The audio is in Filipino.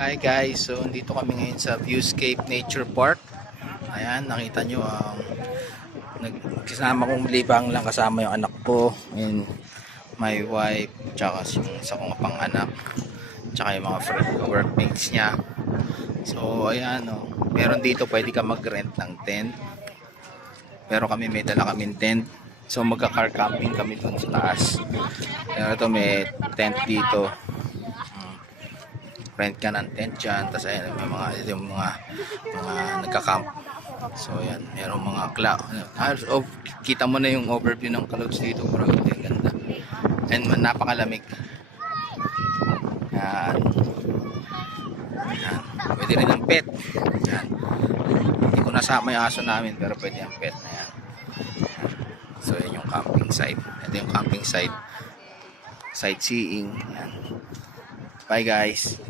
Hi guys, so dito kami ngayon sa Viewscape Nature Park. Ayan, nakita nyo ang kasama kong libang lang, kasama yung anak ko and my wife, tsaka yung isa kong pang anak, tsaka yung mga friend ko, workmates niya. So ayan, meron dito pwede ka mag-rent ng tent, pero kami may dala kaming tent, so magka-car camping kami dun sa taas. Pero ito may tent dito, rent ka ng tent dyan. Tapos ayan, may mga, ito yung mga nagka-camp. So ayan, mayroong mga cloud. Kita mo na yung overview ng clouds dito. Grabe, ganda. And napakalamig. Yan. Yan. Pwede rin ang pet. Yan. Hindi ko nasama yung aso namin, pero pwede ang pet na yan. So yan yung camping site. Ito yung camping site. Sightseeing. Yan. Bye guys.